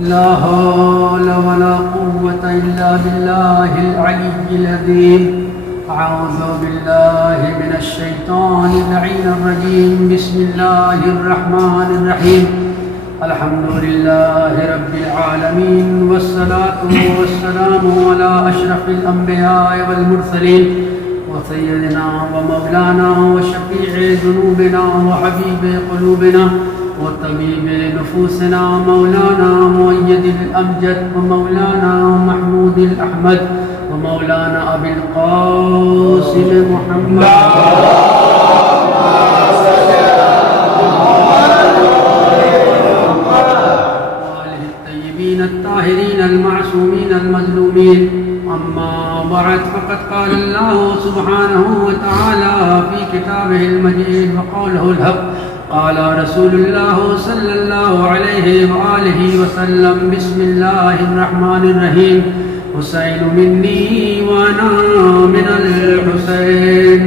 لا حول ولا قوة إلا بالله العلي العظيم. أعوذ بالله من الشيطان اللعين الرجيم. بسم الله الرحمن الرحيم. الحمد لله رب العالمين، والصلاة والسلام على أشرف الأنبياء والمرسلين، وسيدنا ومولانا وشفيع ذنوبنا وحبيب قلوبنا وطبيب نفوسنا مولانا مؤيد الأمجد، ومولانا محمود الأحمد، ومولانا أبي القاسم محمد وآله الطيبين الطاهرين المعصومين المظلومين. أما بعد، فقد قال الله سبحانه وتعالى في كتابه المجيد وقوله الحق. قال رسول الله صلى الله عليه وآله وسلم: بسم الله الرحمن الرحيم. حسین منی وانا من الحسین.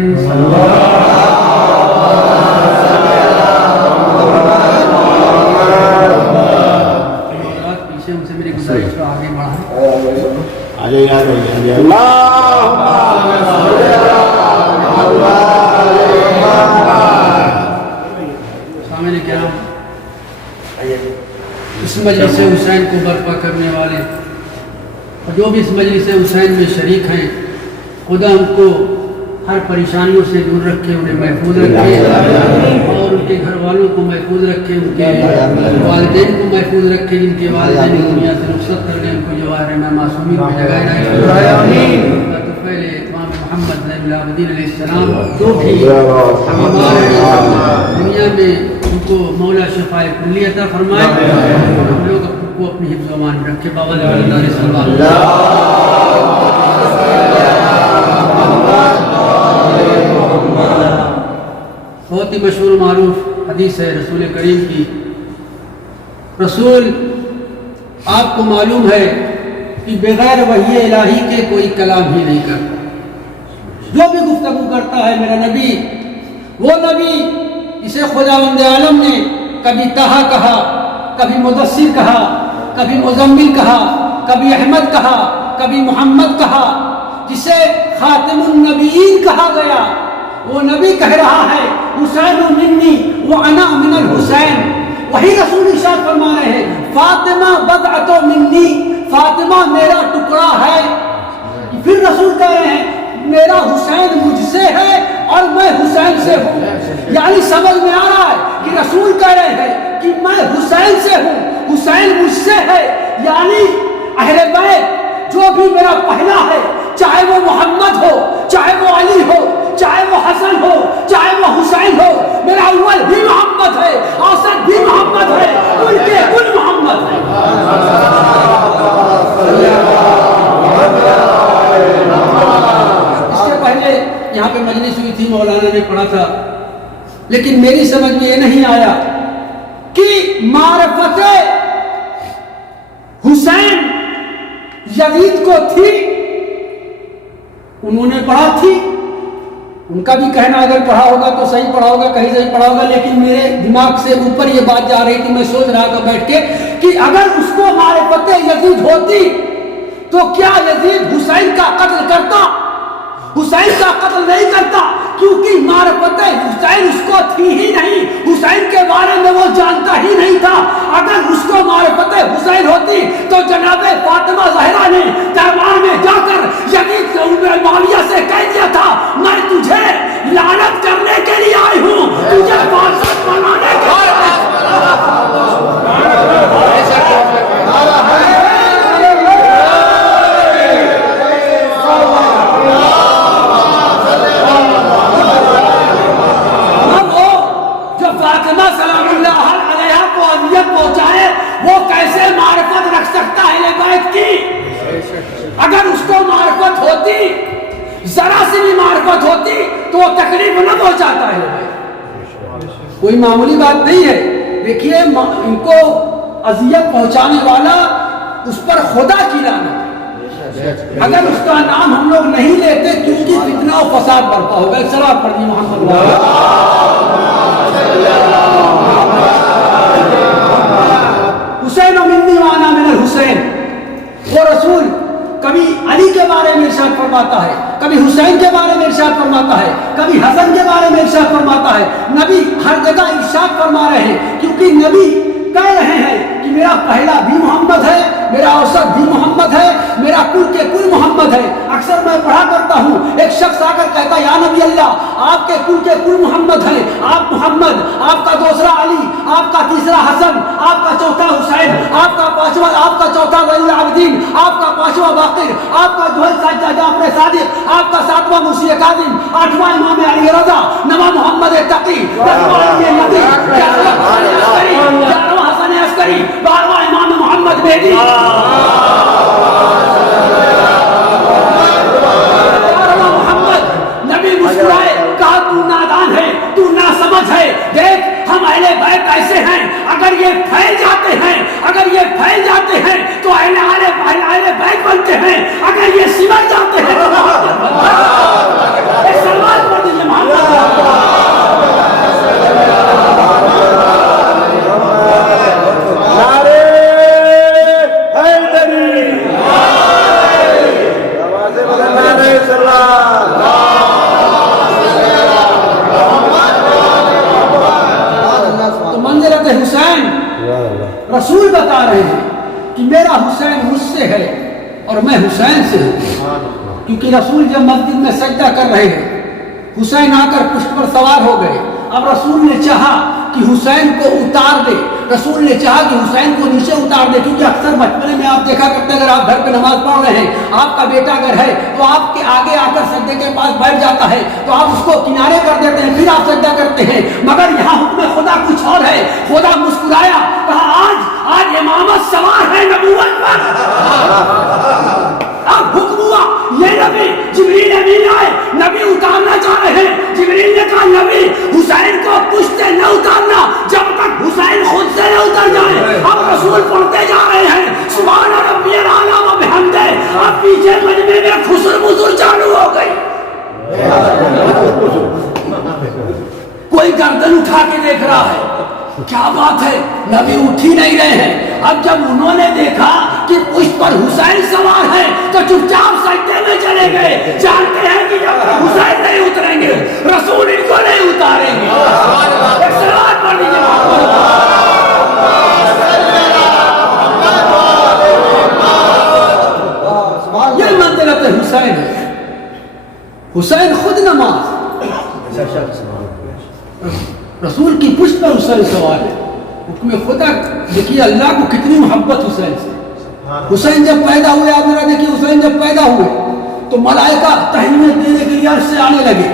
پیچھے ان سے میری گزارش کو آگے بڑھائیں. سامنے کیا اس مجلس حسین کو برپا کرنے والے اور جو بھی اس مجلس حسین میں شریک ہیں، خدا ان کو ہر پریشانیوں سے دور رکھے، انہیں محفوظ رکھے اور ان کے گھر والوں کو محفوظ رکھے، ان کے والدین کو محفوظ رکھے، جن کے والدین دنیا سے رخصت کر گئے ان کو جواہر میں معصومین پہ جگائے رہے. تو پہلے امام محمد زین العابدین علیہ السلام جو بھی دنیا میں ان کو مولا شفاء کلی عطا فرمائے. ہم لوگ کو اپنی حفظ و امان رکھے. بابا اللہ علیہ وسلم بہت ہی مشہور معروف حدیث ہے رسول کریم کی. رسول آپ کو معلوم ہے کہ بغیر وحی الہی کے کوئی کلام ہی نہیں کرتا. جو بھی گفتگو کرتا ہے میرا نبی، وہ نبی جسے خداوند عالم نے کبھی طٰہٰ کہا، کبھی مدثر کہا، کبھی مزمل کہا، کبھی احمد کہا، کبھی محمد کہا، جسے خاتم النبیین کہا گیا، وہ نبی کہہ رہا ہے حسین منی وانا من الحسین. وہی رسول ارشاد فرما رہے ہیں فاطمہ بضعۃ منی، فاطمہ میرا ٹکڑا ہے. پھر رسول کہہ رہے ہیں میرا حسین مجھ سے ہے اور میں حسین سے ہوں. یعنی سمجھ میں آ رہا ہے کہ رسول کہہ رہے ہیں کہ میں حسین سے ہوں، حسین مجھ سے ہے. یعنی اہل بیت جو بھی میرا پہلا ہے، چاہے وہ محمد ہو، چاہے وہ علی ہو، چاہے وہ حسن ہو، چاہے وہ حسین ہو، میرا اول بھی محمد ہے، اوسط بھی محمد ہے، کل کے کل محمد ہے. اس کے پہلے یہاں پہ مجلس ہوئی تھی، مولانا نے پڑھا تھا، لیکن میری سمجھ میں یہ نہیں آیا کہ معرفت حسین یزید کو تھی. انہوں نے پڑھا تھی، ان کا بھی کہنا اگر پڑھا ہوگا تو صحیح پڑھا ہوگا، کہیں صحیح پڑھا ہوگا، لیکن میرے دماغ سے اوپر یہ بات جا رہی تھی. میں سوچ رہا تھا بیٹھ کے کہ اگر اس کو معرفت یزید ہوتی تو کیا یزید حسین کا قتل کرتا؟ حسین کا قتل نہیں کرتا، کیونکہ معرفت حسین اس کو تھی ہی نہیں، حسین کے بارے میں وہ جانتا ہی نہیں تھا. اگر اس کو معرفت حسین ہوتی تو جناب فاطمہ زہرا نے دربار میں جا کر یزید معاویہ سے کہہ دیا تھا میں تجھے لعنت کرنے کے لیے آئی ہوں، تجھے بادشاہ بنانے کے لیے. سلام اللہ علیہ کو اذیت پہنچائے، وہ کیسے معرفت رکھ سکتا ہے اہل بیت کی؟ اگر اس کو معرفت ہوتی، ذرا سی بھی معرفت ہوتی تو وہ تکلیف نہ پہنچاتا ہے. کوئی معمولی بات نہیں ہے. دیکھیے ان کو اذیت پہنچانے والا اس پر خدا کی لعنت. اگر اس کا نام ہم لوگ نہیں لیتے کیونکہ فتنہ و فساد برپا ہوگا. صلوات پڑھ دی محمد. حسین منی وانا من حسین. وہ رسول کبھی علی کے بارے میں ارشاد فرماتا ہے, کبھی حسین کے بارے میں ارشاد فرماتا ہے, کبھی حسن کے بارے میں ارشاد فرماتا ہے. نبی ہر جگہ ارشاد فرما رہے ہیں, کیونکہ نبی کہہ رہے ہیں کہ میرا پہلا بھی محمد ہے, میرا اوسط بھی محمد ہے, میرا کل کے کل محمد ہے. اکثر میں پڑھا کرتا ہوں, ایک شخص آ کر کہتا یا نبی اللہ, آپ کے کل محمد ہیں, آپ محمد, آپ کا دوسرا علی, آپ کا تیسرا حسن, آپ کا چوتھا حسین, آپ کا پانچواں, آپ کا چوتھا ولی العابدین, آپ کا پانچواں باقر, آپ کا جو ہے جعفر صادق, آپ کا ساتواں مرشد کاظم, آٹھواں امام علی رضا, نواں محمد تقی, دسواں علی ندی, گیارہواں حسن عسکری, بارہواں امام محمد مہدی. کہا تو نادان ہے, تو ناسمجھ ہے, دیکھ ہم اہل بیت ایسے ہیں, اگر یہ پھیل جاتے ہیں, اگر یہ پھیل جاتے ہیں تو اہل بیت بنتے ہیں, اگر یہ سمٹ جاتے ہیں تو محمد بنتے ہیں. ایک سلوات پڑھ دیجیے محمد. حسین رسول بتا رہے ہیں کہ میرا حسین مجھ سے ہے اور میں حسین سے ہوں. کیونکہ رسول جب مسجد میں سجدہ کر رہے ہیں, حسین آ کر پشت پر سوار ہو گئے. اب رسول نے چاہا کہ حسین کو اتار دے, رسول نے چاہا کہ حسین کو نیچے اتار دے, کیونکہ اکثر بچپنے میں آپ دیکھا کرتے ہیں, اگر آپ گھر پہ نماز پڑھ رہے ہیں, آپ کا بیٹا اگر ہے تو آپ کے آگے آ کر سجدے کے پاس بیٹھ جاتا ہے, تو آپ اس کو کنارے کر دیتے ہیں, پھر آپ سجدہ کرتے ہیں. مگر یہاں حکم خدا کچھ اور ہے. خدا مسکرایا, کہا آج امامت سوار ہے نبوت پر. اب حکم ہوا, یہ نبی جبریل امین آئے, نبی اتارنا چاہ رہے ہیں. جبریل نے کہا نبی حسین کو پشتے نہ اتارنا جب تک حسین خود سے نہ اتر جائے. اب رسول پڑھتے جا رہے ہیں سبحان ربی الاعلی و بحمدہ. اب پیچھے مجمع میں خسر بسر چالو ہو گئی. کوئی گردن اٹھا کے دیکھ رہا ہے, کیا بات ہے, نبی اٹھ ہی نہیں رہے ہیں. اب جب انہوں نے دیکھا کہ پشت پر حسین سوار ہے تو چپ چاپ سجدے میں چلے گئے. جانتے ہیں کہ جب حسین نہیں اتریں گے رسول ان کو نہیں اتاریں گے. ایک صلوات پڑھ لیجیے. یہ منزلت حسین ہے. حسین خود نماز, رسول کی پشت پر حسین سوار ہے. حکم خدا دیکھیے, اللہ کو کتنی محبت حسین سے. حسین جب پیدا ہوئے, آپ ذرا دیکھیے, حسین جب پیدا ہوئے تو ملائکہ تہنیت دینے کے لیے عرش سے آنے لگے.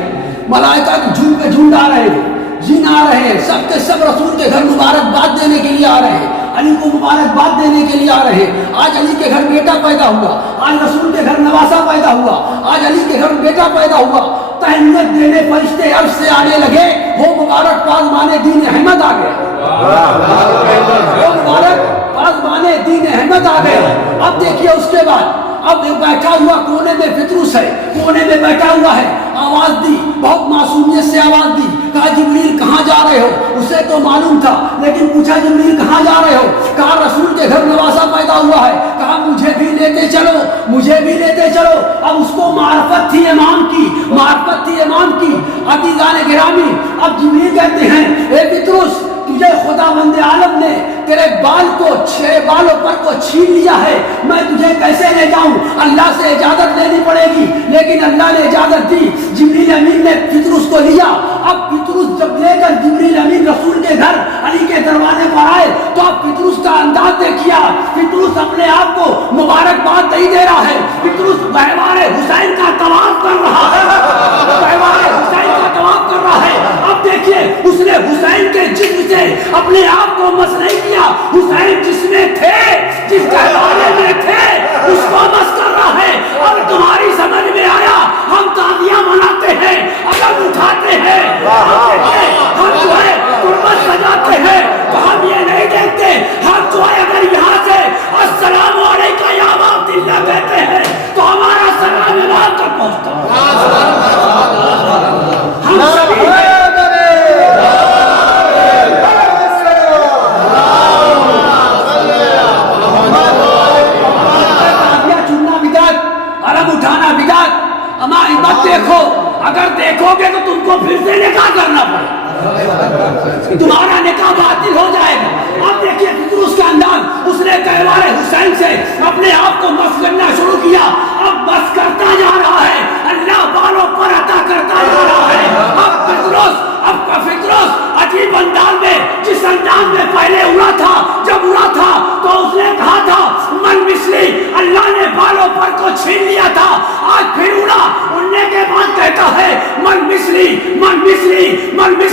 ملائکہ کے جھنڈ پہ جھنڈ آ رہے ہیں, جن آ رہے ہیں, سب کے سب رسول کے گھر مبارکباد دینے کے لیے آ رہے ہیں, علی کو مبارکباد دینے کے لیے آ رہے ہیں. آج علی کے گھر بیٹا پیدا ہوا, آج رسول کے گھر نواسا پیدا ہوا, آج علی کے گھر بیٹا پیدا ہوا. تہنیت دینے فرشتے عرش سے آنے لگے. وہ مبارک پازمان دین احمد آ گیا. وہ مبارک پازمان دین احمد آ گیا. اب دیکھیے اس کے بعد اب بیٹھا ہوا کونے میں فطرس ہے, کونے میں بیٹھا ہوا ہے. آواز دی, بہت معصومیت سے آواز دی, کہا جبریل کہاں جا رہے ہو. اسے تو معلوم تھا لیکن پوچھا جبریل کہاں جا رہے ہو. کہا رسول کے گھر نواسا پیدا ہوا ہے. کہا مجھے بھی لیتے چلو, مجھے بھی لیتے چلو. اب اس کو معرفت تھی امام کی, معرفت تھی امام کی. عزیزان گرامی, اب جبریل کہتے ہیں اے فطرس, تجھے خدا بند عالم نے تیرے بال کو, 6 بالوں پر کو چھین لیا ہے, میں تجھے کیسے لے جاؤں. اللہ سے اجازت لینی پڑے گی, لیکن اللہ نے اجازت دی. جبریل امین نے فطرس کو لیا. اب فطرس جب لے کر جبریل امین رسول کے گھر علی کے دروازے پر آئے تو اب فطرس کا انداز دیکھیا. فطرس اپنے آپ کو مبارکباد نہیں دے رہا ہے, فطرس بہوار حسین کا طواف کر رہا ہے, بہوار حسین کا طواف کر رہا ہے. اب دیکھیے اس نے حسین کے جسم سے اپنے آپ کو مس نہیں کیا. حسین جس میں تھے, جس گہوارے میں تھے, اس کو مس کر رہا ہے. اب تمہاری سمجھ میں آیا, ہم تازیاں مناتے ہیں, علم اٹھاتے ہیں, ہم جو ہے قربت سجاتے ہیں, تو ہم یہ نہیں دیکھتے ہم جو ہے اگر یہاں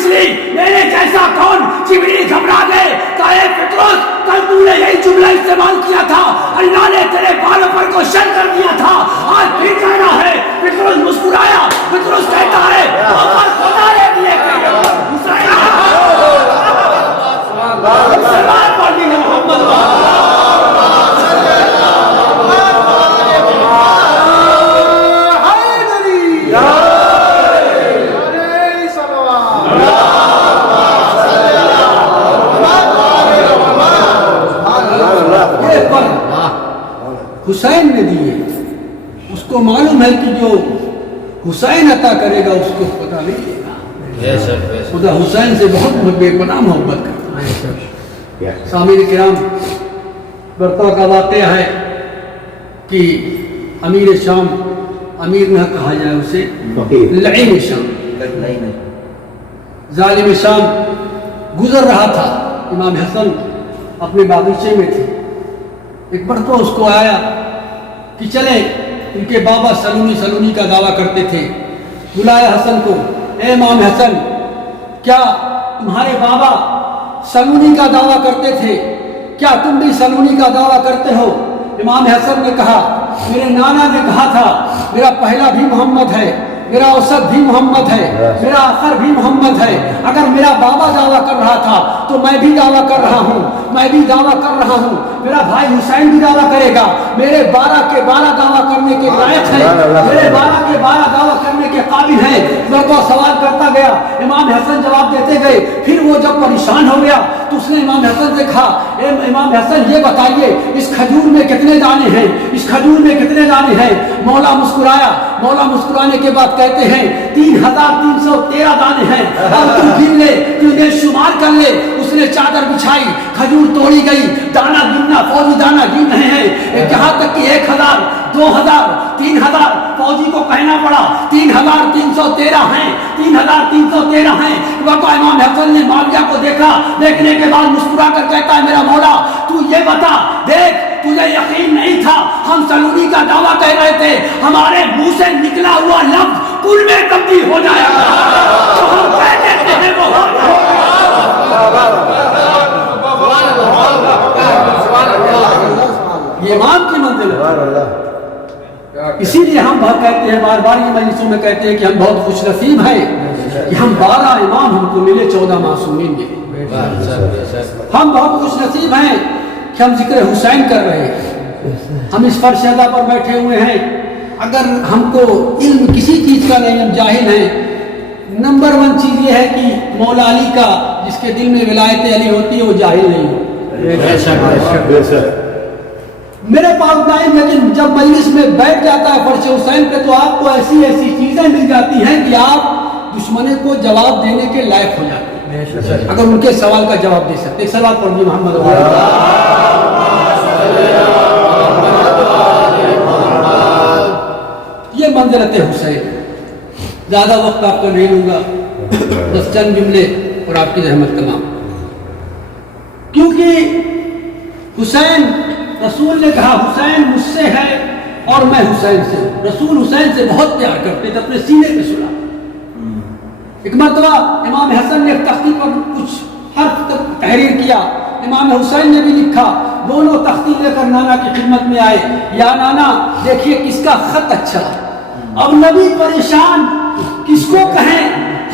لی میرے جیسا کون؟ جبریل گھبرا گئے، کہا اے پطرس کل تو نے یہی جملہ استعمال کیا تھا، اللہ نے تیرے بالوں پر کو شر کر دیا تھا، آج پھر کہنا ہے۔ پطرس مسکرایا، پطرس کہتا ہے اوپر خدا نے دیے سلام پڑھنی ہے محمد حسین نے دیے، اس کو معلوم ہے کہ جو حسین عطا کرے گا اس کو خدا نہیں دے گا، خدا حسین سے بہت بے پناہ محبت کرتا ہے۔ سامعین کرام، برطا کا واقعہ ہے کہ امیر شام، امیر نہ کہا جائے اسے، لعین شام، ظالم شام گزر رہا تھا، امام حسن اپنے باغیچے میں تھے، ایک مرتبہ اس کو آیا کہ چلے، ان کے بابا سلونی کا دعویٰ کرتے تھے، بلایا حسن کو، اے امام حسن کیا تمہارے بابا سلونی کا دعویٰ کرتے تھے، کیا تم بھی سلونی کا دعویٰ کرتے ہو؟ امام حسن نے کہا میرے نانا نے کہا تھا میرا پہلا بھی محمد ہے، میرا اوسط بھی محمد ہے، میرا آخر بھی محمد ہے، اگر میرا بابا دعویٰ کر رہا تھا تو میں بھی دعویٰ کر رہا ہوں، میں بھی دعویٰ کر رہا ہوں، میرا بھائی حسین بھی دعویٰ کرے گا، میرے 12 کے 12 دعویٰ کرنے کے لائق ہیں، میرے 12 کے 12 دعویٰ کرنے کے قابل ہیں۔ لڑکا سوال کرتا گیا، امام حسن جواب دیتے گئے، پھر وہ جب پریشان ہو گیا تو اس نے امام حسن سے کہا اے امام حسن یہ بتائیے اس کھجور میں کتنے دانے ہیں، اس کھجور میں کتنے دانے ہیں؟ مولا مسکرایا، مولا مسکرانے کے بعد کہتے ہیں 3313 دانے ہیں، اور تو گن لے، تو انہیں شمار کر لے۔ اس نے چادر بچھائی، کھجور توڑی گئی، دانا گننا، فوجی دانا گن رہے ہیں، یہاں تک کہ 1000 2000 3000 فوجی کو کہنا پڑا 3313 ہیں، 3313 ہیں۔ وقت امام حسن نے معاویہ کو دیکھا، دیکھنے کے بعد مسکرا کر کہتا ہے میرا مولا تو یہ بتا، دیکھ تجھے یقین نہیں تھا، ہم سلونی کا دعویٰ کہہ رہے تھے، ہمارے منہ سے نکلا ہوا لفظ کل میں تبدیل ہو جائے گا، تو ہم کہہ دیتے ہیں وہ یہ امام کی منزل ہے۔ اسی لیے ہم بہت کہتے ہیں، بار بار یہ مجلسوں میں کہتے ہیں کہ ہم بہت خوش نصیب ہیں کہ ہم 12 امام ہم کو ملے، 14 معصومین ملے۔ ہم بہت خوش نصیب ہیں کہ ہم ذکر حسین کر رہے ہیں، ہم اس فرشدہ پر بیٹھے ہوئے ہیں، اگر ہم کو علم کسی چیز کا نہیں، ہم جاہل ہیں۔ نمبر 1 چیز یہ ہے کہ مولا علی کا جس کے دل میں ولایت علی ہوتی ہے وہ جاہل نہیں ہو۔ میرے پاس ٹائم لیکن جب مجلس میں بیٹھ جاتا ہے فرش حسین پہ تو آپ کو ایسی ایسی چیزیں مل جاتی ہیں کہ آپ دشمن کو جواب دینے کے لائق ہو جاتے ہیں اگر ان کے سوال کا جواب دے سکتے۔ ایک سوال پڑھیے محمد یہ منزلت حسین۔ زیادہ وقت آپ کا نہیں لوں گا، بس چند جملے اور آپ کی رحمت تمام، کیونکہ حسین رسول نے کہا حسین مجھ سے ہے اور میں حسین سے۔ رسول حسین سے بہت پیار کرتے تھے، اپنے سینے پہ سنا۔ ایک مرتبہ امام حسن نے تختی پر کچھ حرف تحریر کیا، امام حسین نے بھی لکھا، دونوں تختی لے کر نانا کی خدمت میں آئے، یا نانا دیکھیے کس کا خط اچھا۔ اب نبی پریشان، کس کو کہیں؟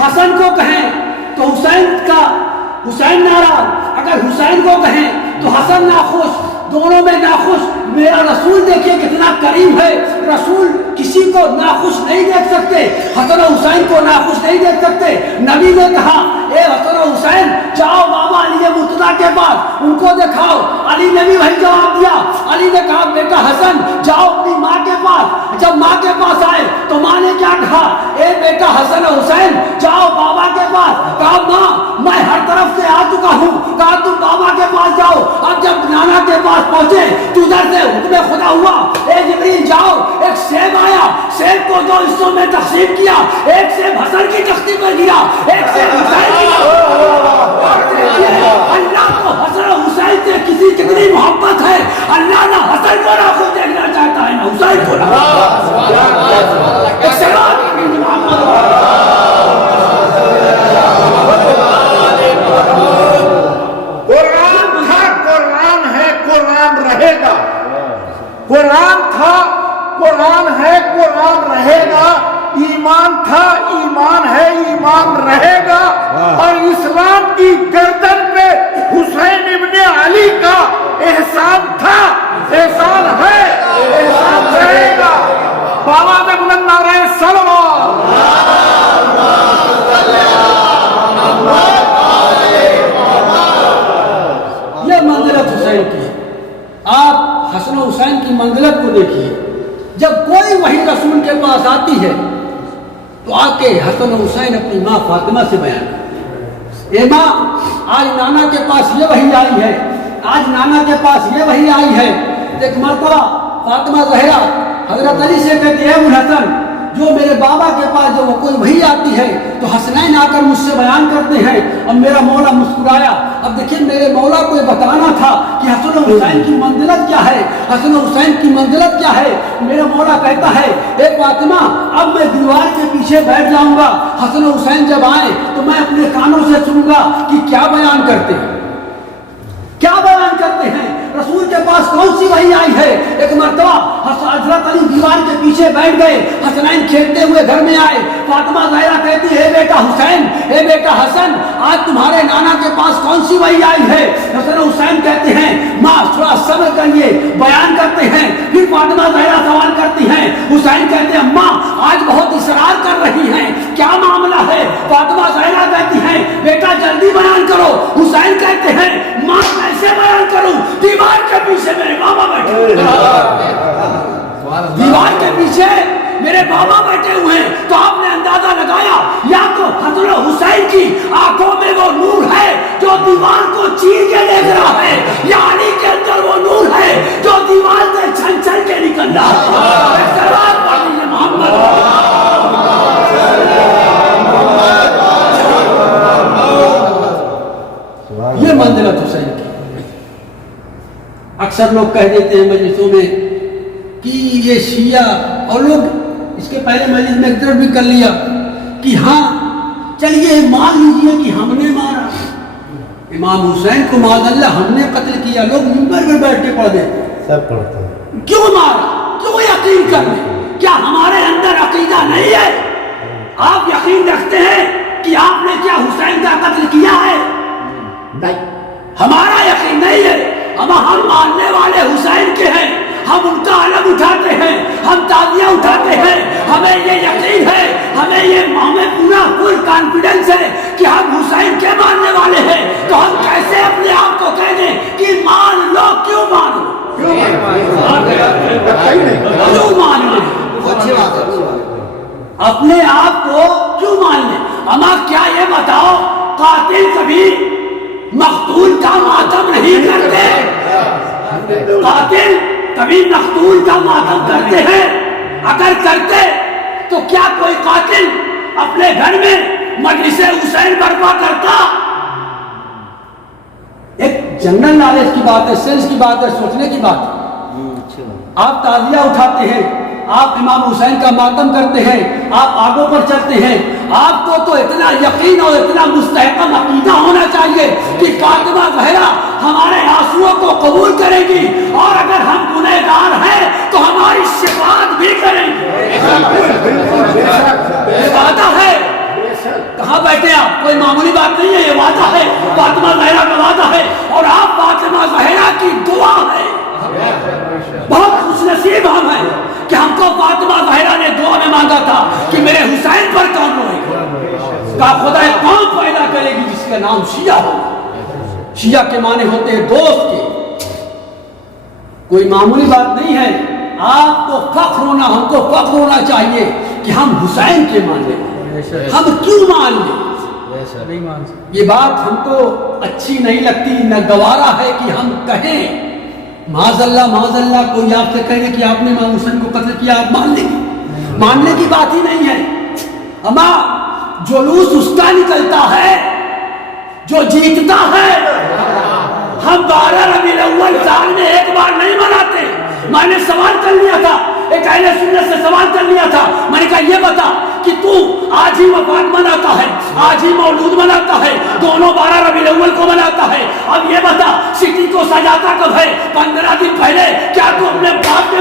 حسن کو کہیں تو حسین ناراض، اگر حسین کو کہیں تو حسن ناخوش، دونوں میں ناخوش۔ میرا رسول دیکھیے کتنا کریم ہے، رسول کسی کو ناخوش نہیں دیکھ سکتے، حسن و حسین کو ناخوش نہیں دیکھ سکتے۔ نبی نے کہا اے حسن و حسین جاؤ بابا علی مرتضیٰ کے پاس، ان کو دکھاؤ۔ علی نے بھی وہی جواب دیا۔ علی نے کہا بیٹا حسن جاؤ اپنی ماں کے پاس۔ جب ماں کے پاس آئے تو ماں نے کیا کہا؟ اے بیٹا حسن و حسین جاؤ بابا کے پاس۔ کہا ماں میں ہر طرف سے آ چکا ہوں۔ کہا تم بابا کے پاس جاؤ۔ اب جب نانا کے پاس پہنچے تو ادھر سے حکم خدا ہوا، اے جبریل جاؤ، ایک سیب آیا، سیب کو 2 حصوں میں تقسیم کیا، ایک سیب حسن کی تختی پر گیا، ایک سیب حسین کی۔ اللہ کو حسن و حسین سے کسی کتنی محبت ہے، اللہ نہ حسن کو نہ خود دیکھنا چاہتا ہے نہ حسین کو نہ۔ ایک سوال قرآن تھا، قرآن ہے، قرآن رہے گا، ایمان تھا، ایمان ہے، ایمان رہے گا، اور اسلام کی گردن پہ حسین ابن علی کا احسان تھا، احسان ہے، احسان رہے گا۔ بابا نے بلند نعرہ صلوات۔ یہ منزلت حسین کی ہے۔ آپ حسن و حسین کی منزلت کو دیکھیے، جب کوئی وحی رسول کے پاس آتی ہے تو آ کے حسن و حسین اپنی ماں فاطمہ سے بیان کرتے ہیں، اے ماں آج نانا کے پاس یہ وحی آئی ہے، آج نانا کے پاس یہ وحی آئی ہے۔ ایک مرتبہ فاطمہ زہرا حضرت علی سے کہتی ہے، ابو الحسن جو میرے بابا کے پاس جو کوئی وحی آتی ہے تو حسنین آ کر مجھ سے بیان کرتے ہیں۔ اب میرا مولا مسکرایا۔ اب دیکھیں میرے مولا کو یہ بتانا تھا کہ حسن و حسین کی منزلت کیا ہے، حسن و حسین کی منزلت کیا ہے۔ میرا مولا کہتا ہے، اے فاطمہ اب میں دیوار کے پیچھے بیٹھ جاؤں گا، حسن و حسین جب آئیں تو میں اپنے کانوں سے سنوں گا کہ کیا بیان کرتے ہیں، کیا بیان کرتے ہیں، رسول کے پاس کون سی وحی آئی ہے۔ ایک مرتبہ حضرت علی دیوار کے پیچھے بیٹھ گئے، حسنین کھیلتے ہوئے گھر میں آئے۔ فاطمہ زہرا کہتی ہے، اے بیٹا حسین، اے بیٹا حسن، آج تمہارے نانا کے پاس کون سی وحی آئی ہے۔ حسن حسین کہتے ہیں، ماں تھوڑا صبر کریے، بیان کرتے ہیں۔ پھر فاطمہ زہرا سوال کرتی ہیں، حسین کہتے ہیں، ماں آج بہت اصرار کر رہی ہیں، کیا معاملہ ہے۔ فاطمہ زہرا کہتی ہیں، بیٹا جلدی بیان کرو۔ حسین کہتے ہیں، ماں کیسے بیان کروں، دیوار کے پیچھے میرے بابا بیٹھے ہوئے ہیں، دیوار کے پیچھے میرے بابا بیٹھے ہوئے ہیں۔ تو آپ نے اندازہ لگایا، یا تو حسن حسین کی آنکھوں میں وہ نور ہے جو دیوار کو چیر کے دیکھ رہا ہے، یا علی کے اندر وہ نور ہے جو دیوار سے چھن چھن کے نکل رہا ہے۔ سلوات پڑھیے محمد۔ یہ منزلت حسین کی۔ اکثر لوگ کہہ دیتے ہیں مجلسوں میں کہ یہ شیعہ، اور لوگ اس کے پہلے مجلس میں اقرار بھی کر لیا کہ ہاں چلیے مان لیجیے کہ ہم نے مارا امام حسین کو، معاذ اللہ ہم نے قتل کیا۔ لوگ منبر میں بیٹھ کے پڑھ دیتے سب پڑھتے ہیں، کیوں مارا، کیوں یقین کر لیں، کیا ہمارے اندر عقیدہ نہیں ہے؟ آپ یقین رکھتے ہیں کہ آپ نے کیا حسین کا قتل کیا ہے؟ نہیں، ہمارا یقین نہیں ہے۔ ہم ماننے والے حسین کے ہیں، ہم ان کا علم اٹھاتے ہیں، ہم تعزیہ اٹھاتے ہیں، ہمیں یہ یقین ہے، ہمیں پورا فل کانفیڈنس ہے کہ ہم حسین کے ماننے والے ہیں۔ تو ہم کیسے اپنے آپ کو کہہ دیں کہ مان لو، کیوں مان لو، کیوں مان لو، اپنے آپ کو کیوں مان لیں؟ اما کیا یہ بتاؤ قاتل کبھی مقتول کا ماتم نہیں کرتے؟ قاتل کبھی مقتول کا ماتم کرتے ہیں؟ اگر کرتے تو کیا کوئی قاتل اپنے گھر میں مجلس حسین برپا کرتا؟ ایک جنرل نالج کی بات ہے، سینس کی بات ہے، سوچنے کی بات ہے۔ آپ تعزیہ اٹھاتے ہیں، آپ امام حسین کا ماتم کرتے ہیں، آپ آگوں پر چلتے ہیں، آپ کو تو اتنا یقین اور اتنا مستحکم عقیدہ ہونا چاہیے کہ فاطمہ زہرا ہمارے آنسوؤں کو قبول کرے گی، اور اگر ہم گنہگار ہیں تو ہماری شفاعت بھی کریں گے۔ یہ وعدہ ہے، کہاں بیٹھے آپ، کوئی معمولی بات نہیں ہے، یہ وعدہ ہے، فاطمہ زہرا کا وعدہ ہے، اور آپ فاطمہ زہرا کی دعا ہے۔ بہت خوش نصیب ہم ہیں کہ ہم کو فاطمہ زہرا نے دعا میں مانگا تھا کہ میرے حسین پر کون روئے گا، کہا خدا ایک قوم پیدا کرے گی جس کا نام شیعہ ہو۔ شیعہ کے معنی ہوتے ہیں دوست کے، کوئی معمولی بات نہیں ہے۔ آپ کو فخر ہونا، ہم کو فخر ہونا چاہیے کہ ہم حسین کے ماننے والے، ہم کیوں مان لیں؟ یہ بات ہم کو اچھی نہیں لگتی، نہ گوارا ہے کہ ہم کہیں۔ معاذ اللہ کوئی آپ سے کہے کہ آپ نے امام حسین کو قتل کیا، آپ مان لیں گے؟ ماننے کی بات ہی نہیں ہے۔ اما جلوس اس کا نکلتا ہے جو جیتتا ہے۔ ہم 12 ربیع الاول سال میں ایک بار نہیں مناتے۔ میں نے سوال کر لیا تھا، ایک اہل سنت سے سوال کر لیا تھا، میں نے کہا یہ بتا کہ تو آج ہی وفات مناتا ہے، آج ہی مولود مناتا ہے، دونوں 12 ربیع الاول کو مناتا ہے، اب یہ بتا سٹی کو سجاتا کب ہے؟ 15 دن پہلے کیا تو اپنے باپ کے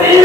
3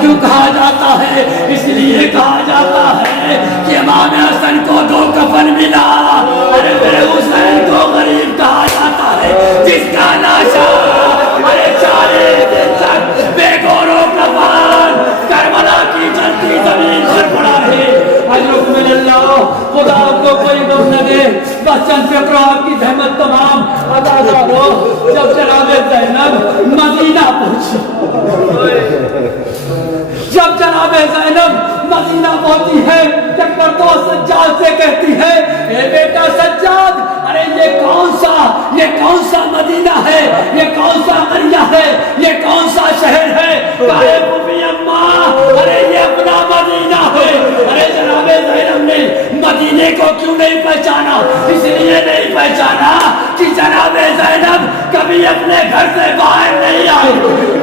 کیوں کہا جاتا ہے؟ اس لیے کہا جاتا ہے کہ امام حسن کو 2 کفن ملا، ارے میرے حسین کو غریب کہا جاتا ہے جس کا ناشا ارے 40 دن تک بے گور و کفن کربلا کی جلتی زمین پر پڑا رہے۔ اجرکم اللہ، خدا آپ کو کوئی غم نہ دے، بس چند فکر آپ کی زحمت تمام ادا کرو۔ جب جناب زینب مدینہ پہنچی، جب جناب زینب مدینہ پہنچی ہے، ایک مرتبہ سجاد سے کہتی ہے اے بیٹا سجاد، ارے یہ کون سا مدینہ ہے، یہ کون سا قریہ ہے، یہ کون سا شہر ہے؟ کہے پھوپھی اماں ارے یہ اپنا مدینہ ہے۔ ارے جناب زینب نے مدینے کو کیوں نہیں پہچانا؟ اس لیے نہیں پہچانا کہ جناب زینب کبھی اپنے گھر سے باہر نہیں آئی۔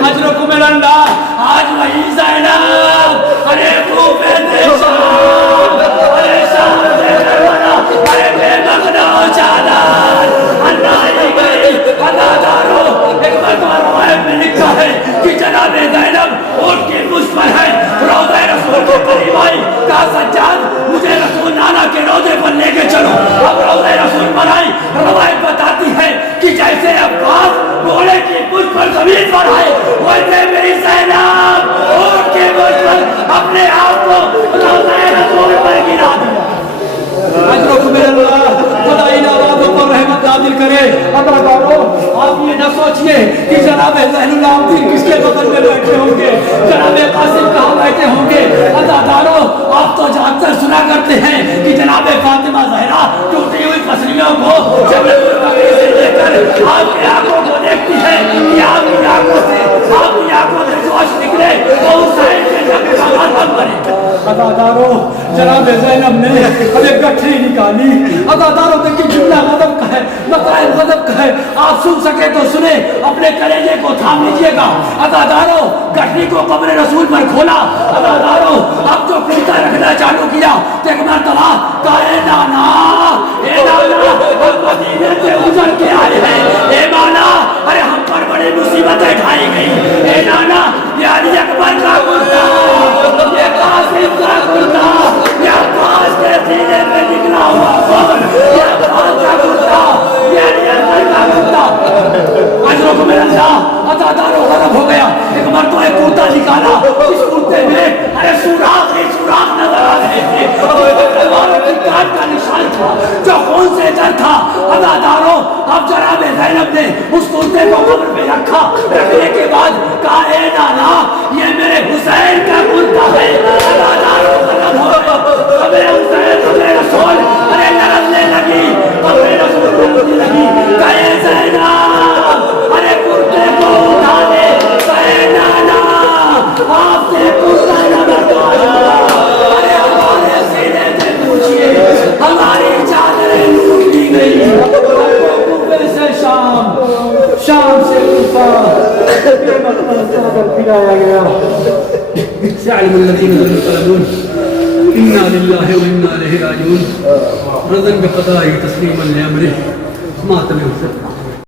اجرکم اللہ، آج وہی زینب ارے خوبے دیشان ارے شام سے کربلا ارے بے مغنا و چادر انائی گئی ادادارو۔ ایک مرتبہ روایت میں لکھا ہے کہ جناب زینب اونٹ کی پشت پر ہے، روضہ رسول کے قریب آئی، کہا سجاد مجھے رسول نانا کے روضے پر لے کے چلو۔ اب روضہ رسول پر آئی، روایت بتاتی ہے کہ جیسے عباس گھوڑے کی پشت پر زمین پر آئے، ویسے میری زینب اونٹ کی پشت پر اپنے آپ کو روضہ رسول پر گرا دیا۔ اجرکم اللہ، خدا ان آبادوں پر رحمت نازل کرے۔ ادادارو، آپ یہ نہ سوچئے کہ جناب زین العابدین کس کے بغل میں بیٹھے ہوں گے، جناب قاسم کہاں بیٹھے ہوں گے۔ ادادارو، آپ تو اکثر سنا کرتے ہیں کہ جناب فاطمہ زہرا ٹوٹی ہوئی پسلیوں کو جب سے لے کر آپ کی آنکھوں کو دیکھتی ہے کہ آپ کی آنکھوں سے جوش نکلے وہ حسین کے جب کا ماتم بنے۔ ادادارو، جناب زینب نے ابھی گٹھری نکالی۔ ادادارو دیکھیں جملہ غضب کا ہے، مسائل غضب کا ہے، آپ سن سکے تو سنے، اپنے کلیجے کو تھام لیجئے گا۔ ادادارو، گٹھری کو قبر رسول پر کھولا۔ ادادارو، اب جو کرتا رکھنا چالو کیا تو ایک مرتبہ کہا اے نانا ہم مدینے سے گزر کے آئے ہیں، اے مولا ارے ہم پر بڑی مصیبتیں ڈھائی گئی، اے نانا یہ علی اکبر کا کرتا، یہ قاسم کا کرتا، یہ عباس کے سینے میں نکلا ہوا خون، یہ عباس کا کرتا، یہ علی اکبر کا کرتا۔ اجرکم اللہ، ادادارو غضب ہو گیا، ایک مرتبہ ایک کرتا نکالا، اس کرتے میں ارے سوراخ ہی سوراخ نظر آ رہے تھے، تلواروں کی کاٹ کا نشان تھا جو خون سے تر تھا۔ ادادارو، اب جناب زینب نے اس کرتے کو قبر میں رکھا، رکھنے کے بعد کہا اے نانا یہ میرے حسین کا کرتا ہے۔ ادادارو غضب ہو گیا، قبر حسین قبر رسول ارے لرزنے لگی، قبر رسول لرزنے لگی، کہا اے زینب ارے کرتے کو اٹھا لے، کہے نانا آپ سے کرتا نہ برداشت ہوا، ارے ہمارے سینے سے پوچھئے ہماری چادریں لوٹ لی گئی، کوفے سے شام، شام سے کوفہ، یہ مطلب چادر پھرایا گیا۔ سيعلم الذين يقولون إنا لله وإنا إليه راجعون رضا بقضائه تسليما لأمره مات من